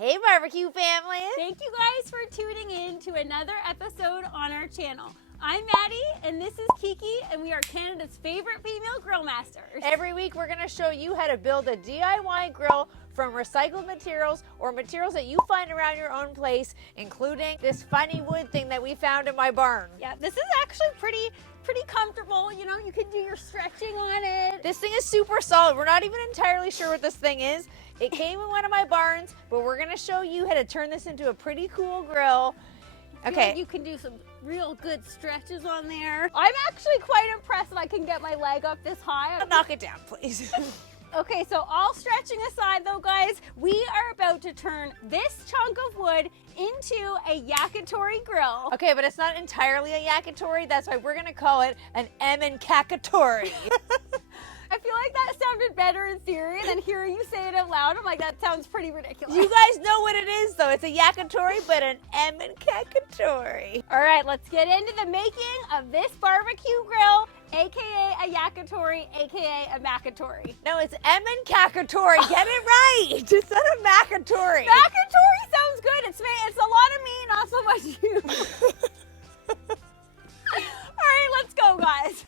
Hey barbecue family! Thank you guys for tuning in to another episode on our channel. I'm Maddie and this is Kiki and we are Canada's favorite female grill masters. Every week we're going to show you how to build a DIY grill from recycled materials or materials that you find around your own place, including this funny wood thing that we found in my barn. Yeah, this is actually pretty comfortable. You know, you can do your stretching on it. This thing is super solid. We're not even entirely sure what this thing is. It came in one of my barns, but we're going to show you how to turn this into a pretty cool grill. Okay. Like you can do some real good stretches on there. I'm actually quite impressed that I can get my leg up this high. Knock it down, please. Okay, so all stretching aside though, guys, we are about to turn this chunk of wood into a yakitori grill. Okay, but it's not entirely a yakitori. That's why we're going to call it an Yakitori. I feel like that sounded better in theory than hearing you say it out loud. I'm like, that sounds pretty ridiculous. You guys know what it is, though. It's a yakitori, but an Yakitori. All right, let's get into the making of this barbecue grill, aka a yakitori, aka a makitori. No, it's Yakitori. Get it right. It's not a makitori. Makitori sounds good. It's a lot of me, not so much you. All right, let's go, guys.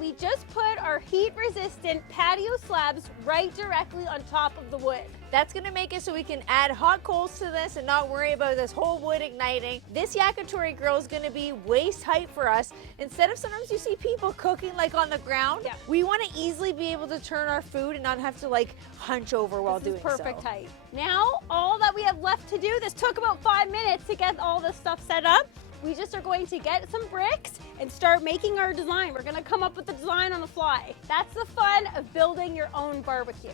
We just put our heat-resistant patio slabs right directly on top of the wood. That's going to make it so we can add hot coals to this and not worry about this whole wood igniting. This yakitori grill is going to be waist height for us. Instead of sometimes you see people cooking like on the ground, we want to easily be able to turn our food and not have to like hunch over while doing so. This is perfect height. Now, all that we have left to do, this took about 5 minutes to get all this stuff set up. We just are going to get some bricks and start making our design. We're gonna come up with the design on the fly. That's the fun of building your own barbecue.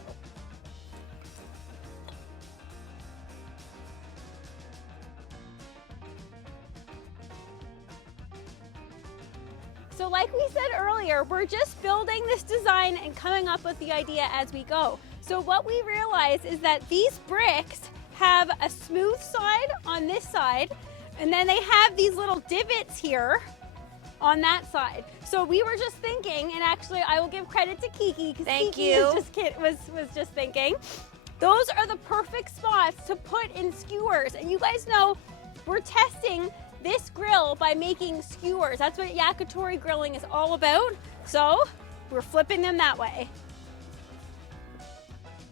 So like we said earlier, we're just building this design and coming up with the idea as we go. So what we realize is that these bricks have a smooth side on this side, and then they have these little divots here on that side. So we were just thinking, and actually I will give credit to Kiki because Kiki was just thinking, those are the perfect spots to put in skewers. And you guys know we're testing this grill by making skewers. That's what yakitori grilling is all about. So we're flipping them that way.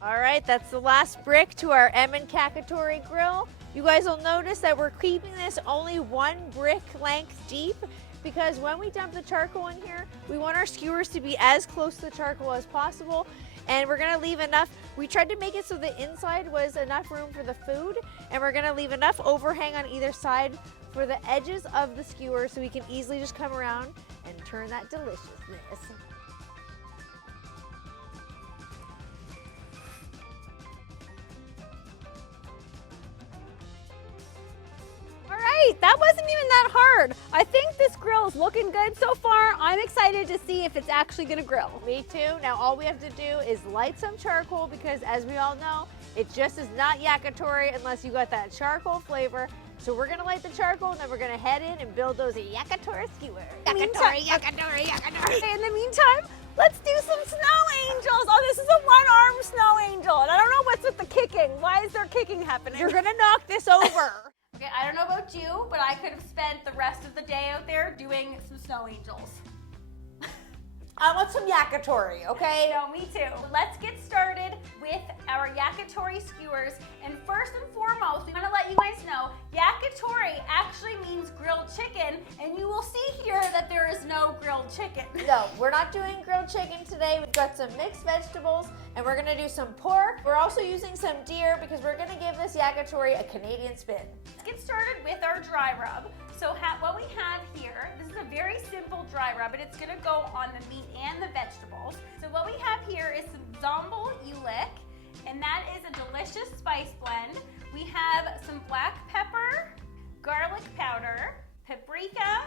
All right, that's the last brick to our Yakitori grill. You guys will notice that we're keeping this only 1 brick length deep because when we dump the charcoal in here, we want our skewers to be as close to the charcoal as possible. And we're gonna leave enough, we tried to make it so the inside was enough room for the food, and we're gonna leave enough overhang on either side for the edges of the skewer so we can easily just come around and turn that deliciousness. That wasn't even that hard. I think this grill is looking good so far. I'm excited to see if it's actually gonna grill. Me too. Now all we have to do is light some charcoal because as we all know, it just is not yakitori unless you got that charcoal flavor. So we're gonna light the charcoal and then we're gonna head in and build those yakitori skewers. Yakitori. Okay, in the meantime, let's do some snow angels. Oh, this is a 1-armed snow angel. And I don't know what's with the kicking. Why is there kicking happening? You're gonna knock this over. Okay, I don't know about you, but I could have spent the rest of the day out there doing some snow angels. I want some yakitori, okay? No, me too. Let's get started with our yakitori skewers. And first and foremost, we want to let you guys know, yakitori actually means grilled chicken, and you will see here that there is no grilled chicken. No, we're not doing grilled chicken today. We've got some mixed vegetables, and we're gonna do some pork. We're also using some deer because we're gonna give this yakitori a Canadian spin. Let's get started with our dry rub. So what we have here, this is a very simple dry rub, and it's gonna go on the meat and the vegetables. So what we have here is some zombel ulic, and that is a delicious spice blend. We have some black pepper, garlic powder, paprika,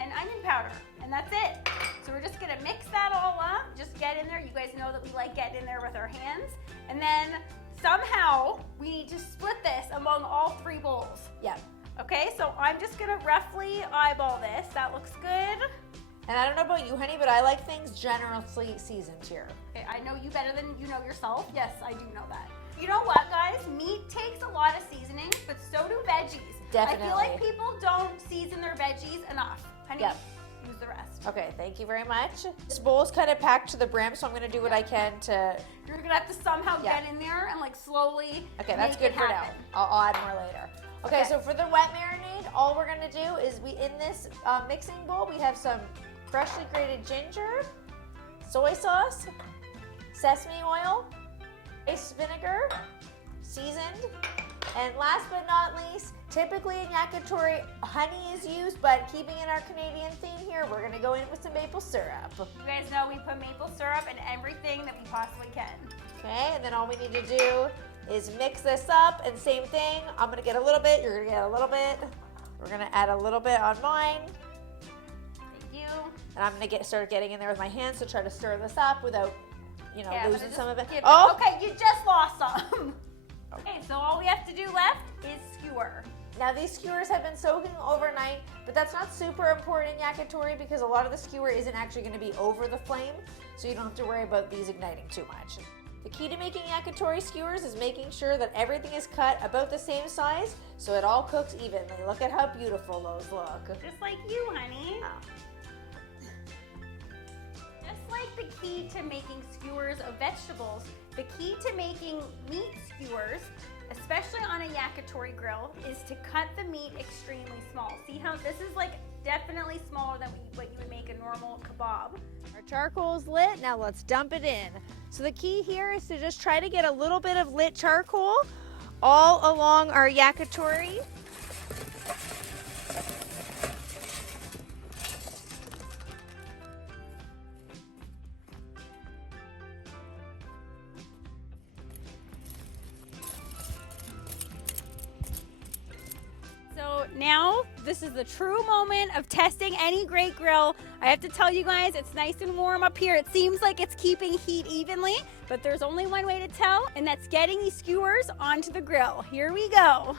and onion powder, and that's it. So we're just gonna mix that all up, just get in there. You guys know that we like getting in there with our hands. And then somehow we need to split this among all 3 bowls. Yep. Okay, so I'm just gonna roughly eyeball this. That looks good. And I don't know about you, honey, but I like things generously seasoned here. Okay, I know you better than you know yourself. Yes, I do know that. You know what, guys? Meat takes a lot of seasoning, but so do veggies. Definitely. I feel like people don't season their veggies enough. Honey, Yep. use the rest. Okay, thank you very much. This bowl is kind of packed to the brim, so I'm gonna do what I can to. You're gonna have to somehow Yeah. get in there and like slowly. Okay, that's make good it for now. happen. I'll add more later. Okay, Okay. so for the wet marinade, all we're gonna do is in this mixing bowl, we have some freshly grated ginger, soy sauce, sesame oil, rice vinegar, seasoned, and last but not least, typically in yakitori, honey is used, but keeping in our Canadian theme here, we're gonna go in with some maple syrup. You guys know we put maple syrup in everything that we possibly can. Okay, and then all we need to do is mix this up, and same thing, I'm gonna get a little bit, you're gonna get a little bit. We're gonna add a little bit on mine, Thank you. and I'm gonna start getting in there with my hands to try to stir this up without, Okay, I'm losing gonna some of it. just Oh, Okay, you just lost some. Okay, so all we have to do left is skewer. now these skewers have been soaking overnight, but that's not super important in yakitori because a lot of the skewer isn't actually gonna be over the flame, so you don't have to worry about these igniting too much. The key to making yakitori skewers is making sure that everything is cut about the same size so it all cooks evenly. Look at how beautiful those look. Just like you, honey. Oh. Just like the key to making skewers of vegetables, the key to making meat skewers, especially on a yakitori grill, is to cut the meat extremely small. See how this is like definitely smaller than what you would make a normal kebab. Our charcoal's lit, now let's dump it in. So the key here is to just try to get a little bit of lit charcoal all along our yakitori. So now this is the true moment of testing any great grill. I have to tell you guys, it's nice and warm up here. It seems like it's keeping heat evenly, but there's only one way to tell, and that's getting these skewers onto the grill. Here we go.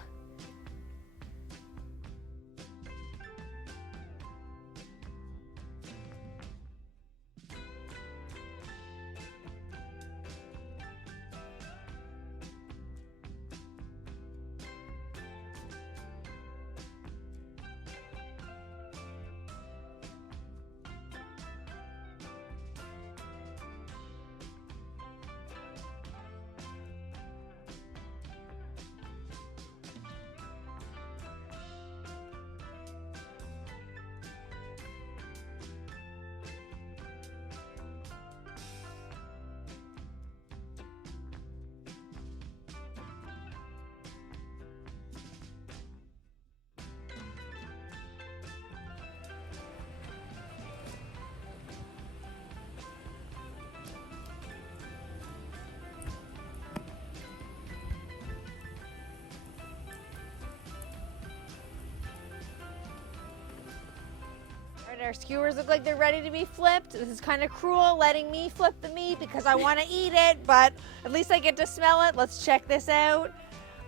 Our skewers look like they're ready to be flipped. This is kind of cruel letting me flip the meat because I want to eat it, but at least I get to smell it. Let's check this out.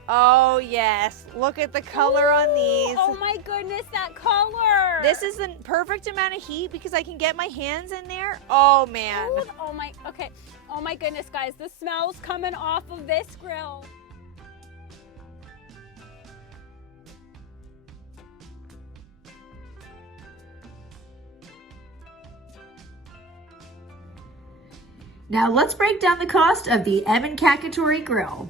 Oh yes, look at the color on these. Oh my goodness, that color. This is the perfect amount of heat because I can get my hands in there. Oh man. Ooh, okay. Oh my goodness, guys, the smell's coming off of this grill. Now let's break down the cost of the Yakitori Grill.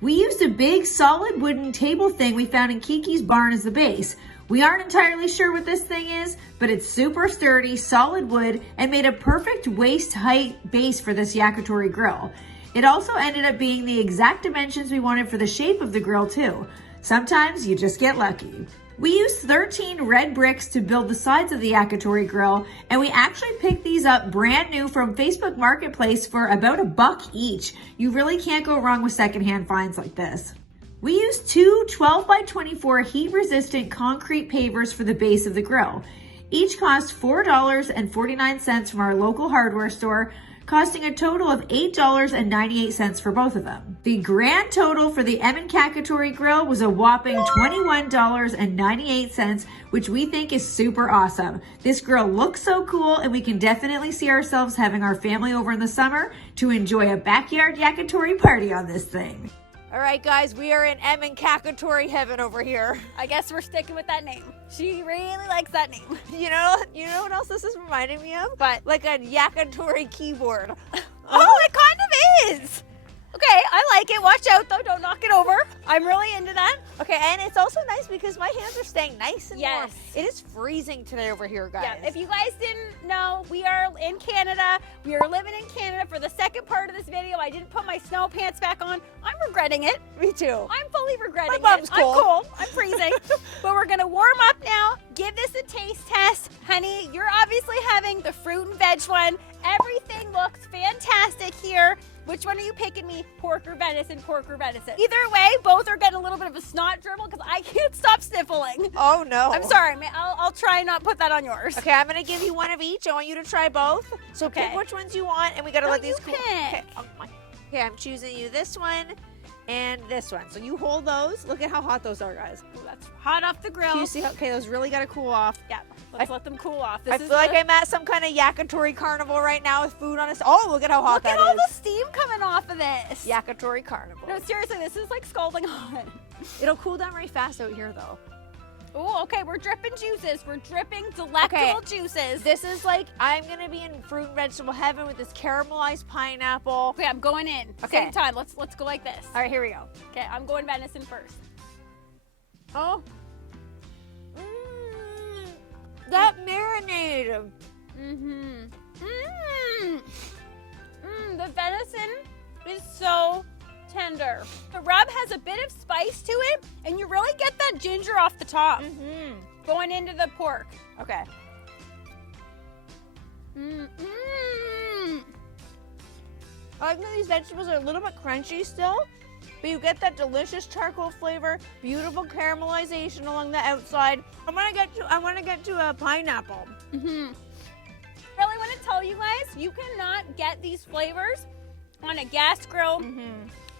We used a big solid wooden table thing we found in Kiki's barn as the base. We aren't entirely sure what this thing is, but it's super sturdy, solid wood, and made a perfect waist height base for this Yakitori grill. It also ended up being the exact dimensions we wanted for the shape of the grill too. Sometimes you just get lucky. We used 13 red bricks to build the sides of the Yakitori Grill, and we actually picked these up brand new from Facebook Marketplace for about $1 each. You really can't go wrong with secondhand finds like this. We used two 12 by 24 heat-resistant concrete pavers for the base of the grill. Each cost $4.49 from our local hardware store, costing a total of $8.98 for both of them. The grand total for the Yakitori Grill was a whopping $21.98, which we think is super awesome. This grill looks so cool, and we can definitely see ourselves having our family over in the summer to enjoy a backyard yakitori party on this thing. All right, guys, we are in Yakitori heaven over here. I guess we're sticking with that name. She really likes that name. You know what else this is reminding me of? But like a yakitori keyboard. Oh, it kind of is. Okay, I like it. Watch out, though. Don't knock it over. I'm really into that. Okay, and it's also nice because my hands are staying nice and warm. Yes. It is freezing today over here, guys. Yeah, if you guys didn't know, we are in Canada. We are living in Canada for the second part of this video. I didn't put my snow pants back on. I'm regretting it. Me too. I'm fully regretting My bum's it. cold. I'm cold. I'm freezing. But we're going to warm up now. Give this a taste test. Honey, you're obviously having the fruit and veg one. Everything looks fantastic here. Which one are you picking me? Pork or venison? Pork or venison? Either way, both are getting a little bit of a snot dribble because I can't stop sniffling. Oh, no. I'm sorry. I'll try and not put that on yours. Okay, I'm going to give you one of each. I want you to try both. So Okay. pick which ones you want, and we got to let these cool. pick. Okay, I'm choosing you this one and this one. So you hold those. Look at how hot those are, guys. Ooh, that's hot off the grill. Can you see how, okay, those really got to cool off. Yeah, let's let them cool off. I feel like I'm at some kind of yakitori carnival right now with food on us. Oh, look at how hot Look that at all is. the steam coming off of this. Yakitori carnival. No, seriously, this is like scalding hot. It'll cool down very fast out here, though. Oh, okay, we're dripping juices. We're dripping delectable juices. This is like, I'm going to be in fruit and vegetable heaven with this caramelized pineapple. Okay, I'm going in. Okay. Same time. Let's go like this. All right, here we go. Okay, I'm going venison first. Oh. That marinade. The venison is so tender. The rub has a bit of spice to it, and you really get that ginger off the top. Going into the pork. Okay. I like that these vegetables are a little bit crunchy still, but you get that delicious charcoal flavor, beautiful caramelization along the outside. I want to get to a pineapple. Really want to tell you guys, you cannot get these flavors on a gas grill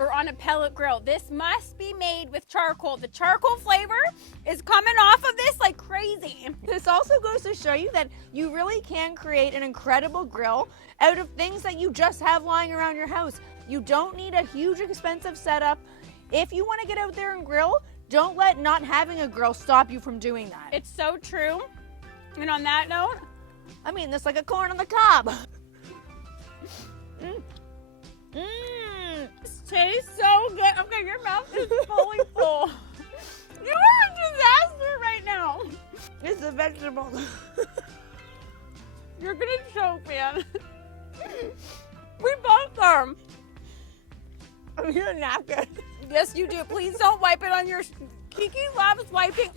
or on a pellet grill. This must be made with charcoal. The charcoal flavor is coming off of this like crazy. This also goes to show you that you really can create an incredible grill out of things that you just have lying around your house. You don't need a huge expensive setup. If you want to get out there and grill, don't let not having a grill stop you from doing that. It's so true. And on that note, I mean this like a corn on the cob. This tastes so good. Okay, your mouth is fully full. You are a disaster right now. It's the vegetables. You're gonna choke, man. We both are. I need a napkin. Yes, you do. Please don't wipe it on your... Kiki loves wiping...